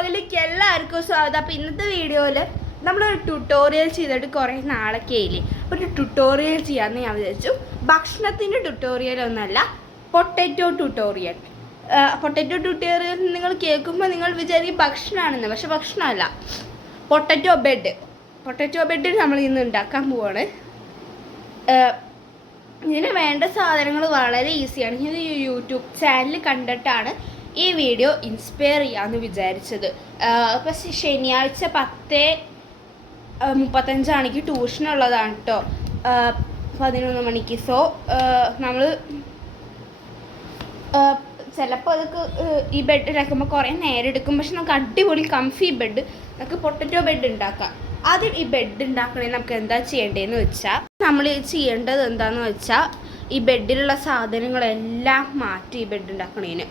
വ്ളോഗിലേക്ക് എല്ലാവർക്കും സ്വാഗതം. അപ്പോൾ ഇന്നത്തെ വീഡിയോയിൽ നമ്മളൊരു ട്യൂട്ടോറിയൽ ചെയ്തിട്ട് കുറേ നാളൊക്കെ ആയില്ലേ, ഒരു ട്യൂട്ടോറിയൽ ചെയ്യാമെന്ന് ഞാൻ വിചാരിച്ചു. ഭക്ഷണത്തിൻ്റെ ട്യൂട്ടോറിയൽ ഒന്നല്ല, പൊട്ടറ്റോ ട്യൂട്ടോറിയൽ. പൊട്ടറ്റോ ട്യൂട്ടോറിയൽ നിങ്ങൾ കേൾക്കുമ്പോൾ നിങ്ങൾ വിചാരിക്കും ഭക്ഷണമാണെന്ന്, പക്ഷെ ഭക്ഷണമല്ല, പൊട്ടറ്റോ ബെഡ് നമ്മൾ ഇന്ന് ഉണ്ടാക്കാൻ പോവാണ്. ഇതിന് വേണ്ട സാധനങ്ങൾ വളരെ ഈസിയാണ്. ഞാൻ യൂട്യൂബ് ചാനൽ കണ്ടിട്ടാണ് ഈ വീഡിയോ ഇൻസ്പയർ ചെയ്യാമെന്ന് വിചാരിച്ചത്. ഇപ്പം ശനിയാഴ്ച 10:35 ട്യൂഷനുള്ളതാണ് കേട്ടോ, 11 മണിക്ക്. സോ നമ്മൾ ചിലപ്പോൾ അതൊക്കെ ഈ ബെഡ് ഉണ്ടാക്കുമ്പോൾ കുറേ നേരം എടുക്കും, പക്ഷെ നമുക്ക് അടിപൊളി കംഫി ബെഡ്, നമുക്ക് പൊട്ടറ്റോ ബെഡ് ഉണ്ടാക്കാം. ആദ്യം ഈ ബെഡ് ഉണ്ടാക്കണമെങ്കിൽ നമുക്ക് എന്താ ചെയ്യേണ്ടതെന്ന് വെച്ചാൽ, നമ്മൾ ചെയ്യേണ്ടത് എന്താണെന്ന് വെച്ചാൽ, ഈ ബെഡിലുള്ള സാധനങ്ങളെല്ലാം മാറ്റി ഈ ബെഡ് ഉണ്ടാക്കണേന്.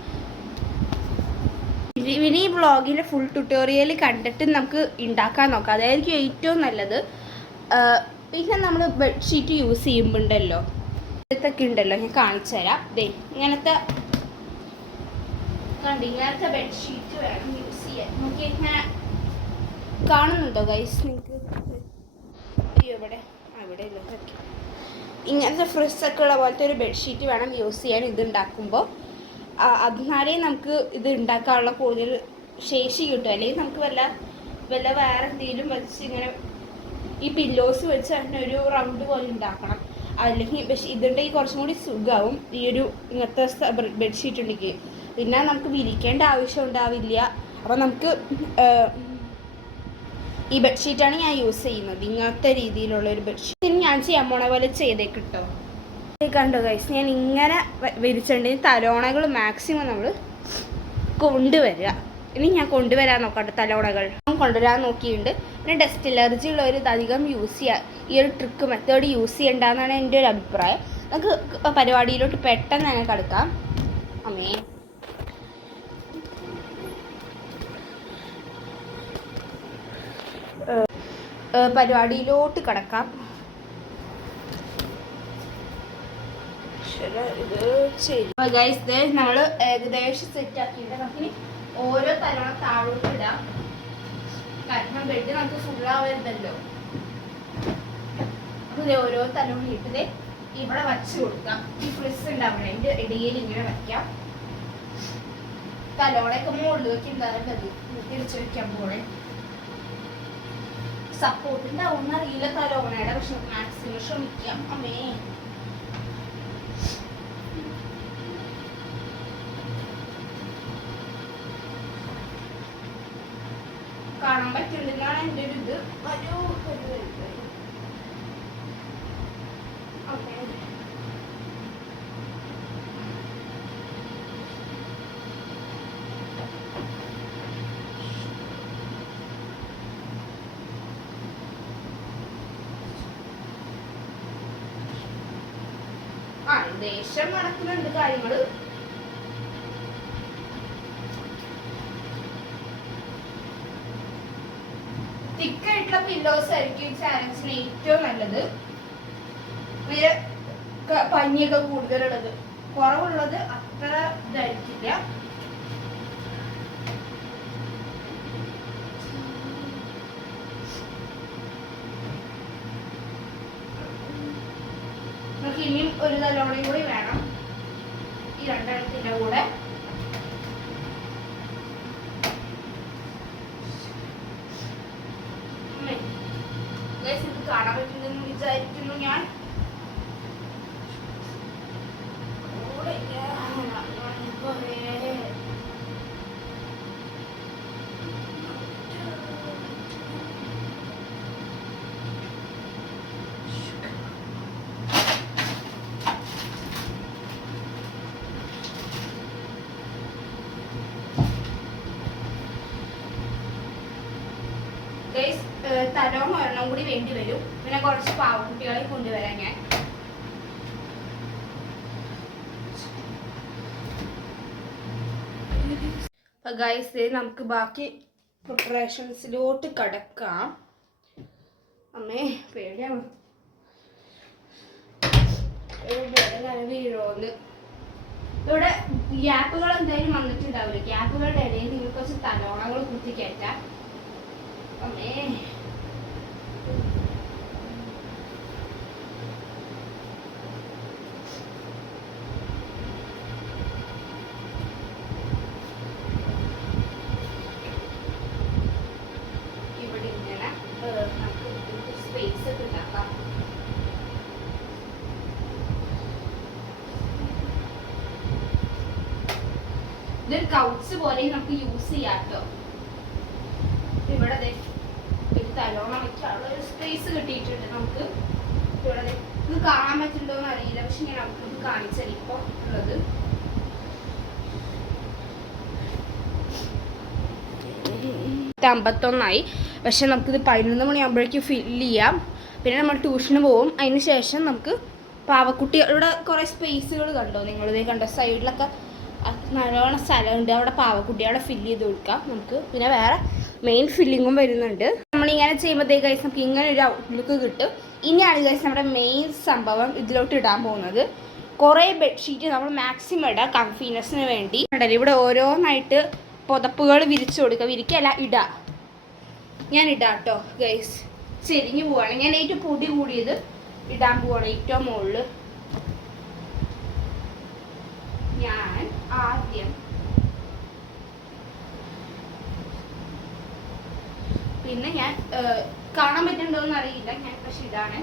ഇനി ഈ വ്ളോഗിൻ്റെ ഫുൾ ട്യൂട്ടോറിയൽ കണ്ടിട്ട് നമുക്ക് ഉണ്ടാക്കാൻ നോക്കാം, അതായിരിക്കും ഏറ്റവും നല്ലത്. പിന്നെ നമ്മൾ ബെഡ്ഷീറ്റ് യൂസ് ചെയ്യുമ്പോൾ ഉണ്ടല്ലോ, ഇതൊക്കെ ഉണ്ടല്ലോ, ഞാൻ കാണിച്ചു തരാം. ഇങ്ങനത്തെ ബെഡ്ഷീറ്റ് വേണം യൂസ് ചെയ്യാൻ. നോക്കി ഇങ്ങനെ കാണുന്നുണ്ടോ ഗൈസ് നിങ്ങൾക്ക്? അയ്യോ ഇവിടെ ഇല്ല. ഓക്കെ, ഇങ്ങനത്തെ ഫ്രിസ്സൊക്കെ ഉള്ള പോലത്തെ ഒരു ബെഡ്ഷീറ്റ് വേണം യൂസ് ചെയ്യാൻ ഇത് ഉണ്ടാക്കുമ്പോൾ. അതിനാലേ നമുക്ക് ഇത് ഉണ്ടാക്കാനുള്ള കൂടുതൽ ശേഷി കിട്ടും. അല്ലെങ്കിൽ നമുക്ക് വല്ല വേറെ എന്തെങ്കിലും വെച്ച് ഇങ്ങനെ ഈ പില്ലോസ് വെച്ച് തന്നെ ഒരു റൗണ്ട് പോലെ ഉണ്ടാക്കണം. അല്ലെങ്കിൽ പക്ഷേ ഇതുണ്ടെങ്കിൽ കുറച്ചും കൂടി സുഖമാവും ഈ ഒരു ഇങ്ങനത്തെ ബെഡ്ഷീറ്റ് ഉണ്ടെങ്കിൽ. പിന്നെ നമുക്ക് വിരിക്കേണ്ട ആവശ്യം ഉണ്ടാവില്ല. അപ്പോൾ നമുക്ക് ഈ ബെഡ്ഷീറ്റാണ് ഞാൻ യൂസ് ചെയ്യുന്നത്, ഇങ്ങനത്തെ രീതിയിലുള്ള ഒരു ബെഡ്ഷീറ്റ്. ഞാൻ ചെയ്യാൻ പോണ പോലെ ചെയ്തേക്കിട്ടോ. കണ്ടോ ഗൈസ്, ഞാൻ ഇങ്ങനെ വിരിച്ചിട്ടുണ്ടെങ്കിൽ തലോണകൾ മാക്സിമം നമ്മൾ കൊണ്ടുവരിക. ഇനി ഞാൻ കൊണ്ടുവരാൻ നോക്കട്ടെ, തലോണകൾ കൊണ്ടുവരാൻ നോക്കിയിട്ടുണ്ട്. പിന്നെ ഡസ്റ്റ് അലർജി ഉള്ളവർ അധികം യൂസ് ചെയ്യുക, ഈ ഒരു ട്രിക്ക് മെത്തേഡ് യൂസ് ചെയ്യേണ്ടെന്നാണ് എൻ്റെ ഒരു അഭിപ്രായം. നമുക്ക് പരിപാടിയിലോട്ട് പെട്ടെന്ന് തന്നെ കിടക്കാം. അമ്മേ, പരിപാടിയിലോട്ട് കിടക്കാം. ഗൈസ്, നമ്മൾ ഏകദേശം സെറ്റ് ആക്കിയിട്ട് നമുക്കിനി ഓരോ തലോണ താഴോട്ട് ഇടാം. കാരണം ബെഡ് നമുക്ക് ഫുള്ളാവരുതല്ലോ. അപ്പോൾ ഓരോ തലോണ ഇട്ടത് ഇവിടെ വച്ച് കൊടുക്കാം. ഈ ഫ്രിസ് ഉണ്ടാവണം, അതിൻ്റെ ഇടയിൽ ഇങ്ങനെ വയ്ക്കാം. തലോണയൊക്കെ മുകളിൽ വെച്ച് എന്തായാലും മതി, തിരിച്ചു വെക്കാൻ പോണേ. സപ്പോർട്ട് ഉണ്ടാവുന്ന അറിയില്ല തലോണയുടെ, പക്ഷെ മാക്സിമം ശ്രമിക്കാം. അമ്മേ, കാണാൻ പറ്റുന്നതാണ് എൻ്റെ ഒരു ഇത്. ദേഷ്യം നടക്കുന്നുണ്ട് കാര്യങ്ങള്. തിക്കായിട്ടുള്ള പില്ലോസ് ആയിരിക്കും ഈ ചാലഞ്ചിന് ഏറ്റവും നല്ലത്. പഞ്ഞിയൊക്കെ കൂടുതലുള്ളത്, കുറവുള്ളത് അത്ര ഇതായിരിക്കില്ല. നമുക്ക് ഇനിയും ഒരു തലോണയും കൂടി വേണം ഈ രണ്ടെണ്ണത്തിൻ്റെ കൂടെ. ഇത് കാണാൻ പറ്റുന്നെന്ന് വിചാരിക്കുന്നു ഞാൻ. തലോണ ഒരെണ്ണം കൂടി വേണ്ടി വരും. പിന്നെ കുറച്ച് പാവക്കുട്ടികളെ കൊണ്ടുവരാൻ ഞാൻ. ഗൈസ്, നമുക്ക് ബാക്കി പ്രിപ്പറേഷൻസിലോട്ട് കിടക്കാം. അമ്മേ, പേടിയാണ് വീഴോന്ന്. ഇവിടെ ഗ്യാപ്പുകൾ എന്തായാലും വന്നിട്ടുണ്ടാവില്ല. ഗ്യാപ്പുകളുടെ ഇടയിൽ നിങ്ങൾ കുറച്ച് തലോണങ്ങൾ കുത്തി കയറ്റാം. അമ്മേ ഇവിടെ ഇങ്ങനെ നമുക്ക് സ്പേസ് ഒക്കെ ഉണ്ടാക്കാം. ഇതൊരു കൗച്ച് പോലെ നമുക്ക് യൂസ് ചെയ്യാം കേട്ടോ. ഇവിടെ ഒരു തലോണം വെക്കാനുള്ള ഒരു സ്പേസ് കിട്ടിയിട്ടുണ്ട് നമുക്ക്. ഇവിടെ ഇത് കാണാൻ പറ്റുന്നുണ്ടോ എന്ന് അറിയില്ല, പക്ഷെ ഞാൻ നമുക്ക് കാണിച്ചാൽ ഇപ്പൊ ഉള്ളത്. അമ്പത്തൊന്നായി, പക്ഷെ നമുക്കിത് 11 മണിയാകുമ്പോഴേക്കും ഫില്ല് ചെയ്യാം. പിന്നെ നമ്മൾ ട്യൂഷന് പോവും. അതിന് ശേഷം നമുക്ക് പാവക്കുട്ടികളുടെ കുറേ സ്പേസുകൾ കണ്ടോ നിങ്ങളിതേ കണ്ടോ, സൈഡിലൊക്കെ നല്ലോണം സ്ഥലമുണ്ട്. അവിടെ പാവക്കുട്ടികളെ ഫില്ല് ചെയ്ത് കൊടുക്കാം നമുക്ക്. പിന്നെ വേറെ മെയിൻ ഫില്ലിങ്ങും വരുന്നുണ്ട്. നമ്മളിങ്ങനെ ചെയ്യുമ്പോഴത്തേക്ക് ഗൈസ് നമുക്ക് ഇങ്ങനെ ഒരു ഔട്ട്ലുക്ക് കിട്ടും. ഇനിയാണ് ഗൈസ് നമ്മുടെ മെയിൻ സംഭവം ഇതിലോട്ട് ഇടാൻ പോകുന്നത്. കുറേ ബെഡ്ഷീറ്റ് നമ്മൾ മാക്സിമം ഇടാം കംഫീനെസ്സിന് വേണ്ടി. ഇവിടെ ഓരോന്നായിട്ട് പുതപ്പുകൾ വിരിച്ചു കൊടുക്കുക. വിരിക്കല്ല, ഇടാ. ഞാൻ ഇടാം കേട്ടോ ഗൈസ്. ചെരിഞ്ഞു പോവാണ്. ഞാൻ ഏറ്റവും പൊടി കൂടിയത് ഇടാൻ പോവാണ് ഏറ്റവും മുകളിൽ. ഞാൻ ആദ്യം പിന്നെ ഞാൻ കാണാൻ പറ്റുന്നുണ്ടോ എന്ന് അറിയില്ല, ഞാൻ പക്ഷെ ഇതാണ്.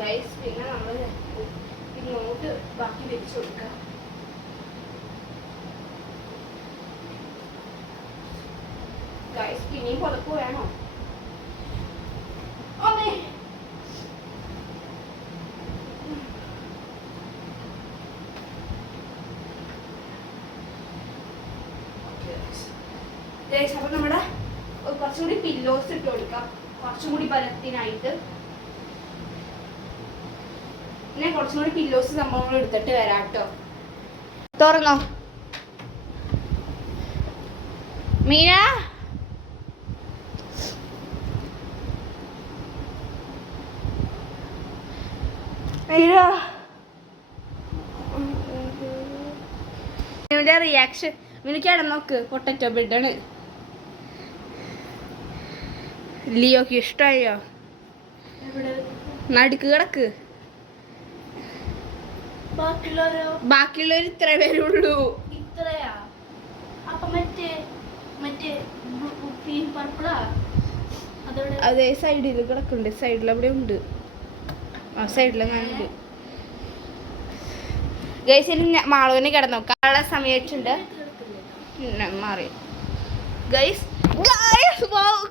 ഗൈസ് പിന്നെ നമ്മൾ ഇങ്ങോട്ട് ബാക്കി വെച്ച് കൊടുക്കാം. ഗൈസ് പിന്നെയും പുതപ്പ് വേണോ? അപ്പൊ നമ്മുടെ കുറച്ചും കൂടി പില്ലോസ് ഇട്ട് കൊടുക്കാം, കുറച്ചും കൂടി ബലത്തിനായിട്ട്. ഞാൻ കുറച്ചും കൂടി പില്ലോസ് സംഭവങ്ങൾ എടുത്തിട്ട് വരാം കേട്ടോ. തുറന്നോ മീന? റിയാക്ഷൻ മിനിക്കാടെ നോക്ക്. പൊട്ടറ്റോ ബെഡാണ്. ലിയോക്ക് ഇഷ്ടമായോ? നടുക്ക് കിടക്ക്. ബാക്കിയുള്ളവർ ഇത്ര പേരുള്ളൂ. ഇത്രയാ? അപ്പൊ അതെ സൈഡിൽ കിടക്കുന്നുണ്ട്. സൈഡിൽ അവിടെ ഉണ്ട്. ആ സൈഡിലെങ്ങാനുണ്ട്. ഗൈസിന് മാളുവിന് കിടന്നു നോക്കാനുള്ള സമയത്തുണ്ട്. മാറി ഗൈസ്. ഗൈസ്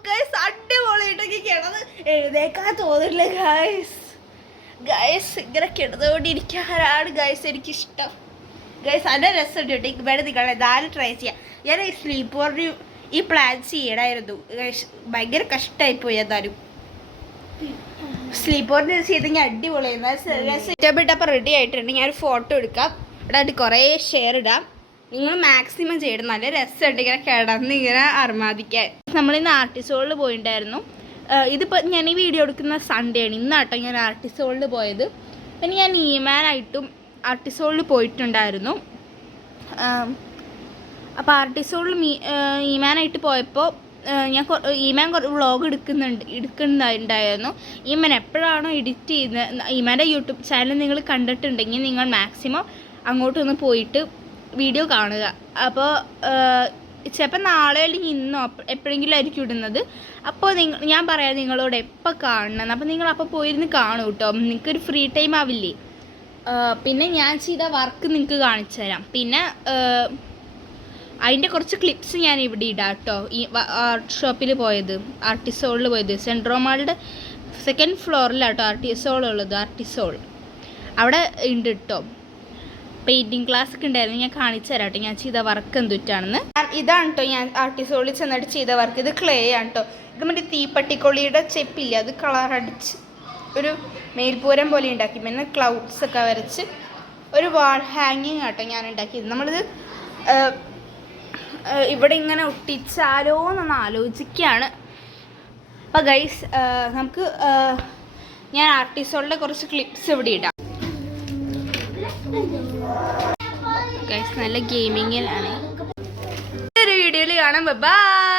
ഗൈസ് അടിപൊളിയിട്ടൊക്കെ കിടന്ന് എഴുതേക്കാൻ തോന്നില്ല ഗൈസ്. ഗൈസ് ഇങ്ങനെ കിടന്നുകൊണ്ടിരിക്കാനാണ് ഗൈസ് എനിക്കിഷ്ടം. ഗൈസ് നല്ല രസമുണ്ട് കേട്ടോ. ഇവിടെ നിങ്ങളെ എന്തായാലും ട്രൈ ചെയ്യാം. ഞാൻ ഈ സ്ലീപ്പ് ഓവറിന് ഈ പ്ലാൻ ചെയ്യണമായിരുന്നു ഗൈസ്. ഭയങ്കര കഷ്ടമായിപ്പോയി. എന്തായാലും സ്ലീപ്പ് ഓവറിന് ചെയ്തെങ്കിൽ അടിപൊളിയായിരുന്നു. ഇഷ്ടപ്പെട്ടപ്പോൾ റെഡി ആയിട്ടുണ്ട്. ഞാനൊരു ഫോട്ടോ എടുക്കാം. ഇവിടെ കുറേ ഷെയർ ഇടാം. നിങ്ങൾ മാക്സിമം ചെയ്യണം. നല്ല രസമുണ്ട് ഇങ്ങനെ കിടന്ന് ഇങ്ങനെ അർമാദിക്കാൻ. നമ്മളിന്ന് ആർട്ടിസോളിൽ പോയിട്ടുണ്ടായിരുന്നു. ഇതിപ്പോൾ ഞാൻ ഈ വീഡിയോ എടുക്കുന്ന സൺഡേ ആണ്. ഇന്നാട്ടോ ഞാൻ ആർട്ടിസോളിൽ പോയത്. പിന്നെ ഞാൻ ഈമാനായിട്ടും ആർട്ടിസോളിൽ പോയിട്ടുണ്ടായിരുന്നു. അപ്പോൾ ആർട്ടിസോളിൽ ഈമാനായിട്ട് പോയപ്പോൾ ഞാൻ ഈമാൻ വ്ളോഗ് എടുക്കുന്നുണ്ടായിരുന്നു. ഈമാൻ എപ്പോഴാണോ എഡിറ്റ് ചെയ്യുന്നത്, ഈമാൻ്റെ യൂട്യൂബ് ചാനൽ നിങ്ങൾ കണ്ടിട്ടുണ്ടെങ്കിൽ നിങ്ങൾ മാക്സിമം അങ്ങോട്ടൊന്ന് പോയിട്ട് വീഡിയോ കാണുക. അപ്പോൾ ചിലപ്പോൾ നാളെ അല്ലെങ്കിൽ ഇന്നോ എപ്പോഴെങ്കിലും ആയിരിക്കും ഇടുന്നത്. അപ്പോൾ ഞാൻ പറയാം നിങ്ങളോട് എപ്പോൾ കാണണം. അപ്പോൾ നിങ്ങൾ അപ്പോൾ പോയിരുന്ന് കാണും കേട്ടോ. നിങ്ങൾക്കൊരു ഫ്രീ ടൈം ആവില്ലേ. പിന്നെ ഞാൻ ചെയ്ത വർക്ക് നിങ്ങൾക്ക് കാണിച്ചു തരാം. പിന്നെ അതിൻ്റെ കുറച്ച് ക്ലിപ്സ് ഞാൻ ഇവിടെ ഇടാം കേട്ടോ. ഈ ആർട്ട് ഷോപ്പിൽ പോയത്, ആർട്ടിസോളിൽ പോയത്, സെൻട്രോമാളുടെ 2nd ഫ്ലോറിലാട്ടോ ആർട്ടിസോൾ ഉള്ളത്. ആർട്ടിസോൾ അവിടെ ഉണ്ട് കേട്ടോ. പെയിൻറ്റിങ് ക്ലാസ് ഒക്കെ ഉണ്ടായിരുന്നു, ഞാൻ കാണിച്ചു തരാം കേട്ടോ ഞാൻ ചെയ്ത വർക്ക് എന്തുറ്റാണെന്ന്. ഇതാണ് കേട്ടോ ഞാൻ ആർട്ടിസോളിൽ ചെന്നിട്ട് ചെയ്ത വർക്ക്. ഇത് ക്ലേ ആണ് കേട്ടോ. ഇത് മറ്റേ തീപ്പട്ടിക്കൊള്ളിയുടെ ചെപ്പില്ല, അത് കളറടിച്ച് ഒരു മേൽപ്പൂരം പോലെ ഉണ്ടാക്കി. പിന്നെ ക്ലൗഡ്സ് ഒക്കെ വരച്ച് ഒരു വാൾ ഹാങ്ങിങ് ആട്ടോ ഞാൻ ഉണ്ടാക്കിയത്. നമ്മളിത് ഇവിടെ ഇങ്ങനെ ഒട്ടിച്ചാലോ എന്നൊന്ന് ആലോചിക്കുകയാണ്. അപ്പോൾ ഗൈസ് നമുക്ക് ഞാൻ ആർട്ടിസോളിൻ്റെ കുറച്ച് ക്ലിപ്സ് ഇവിടെ ഇടാം. ഗൈസ് നല്ല ഗെയിമിങ്ങിലാണ്. ഒരു വീഡിയോയിൽ കാണാം. ബൈ.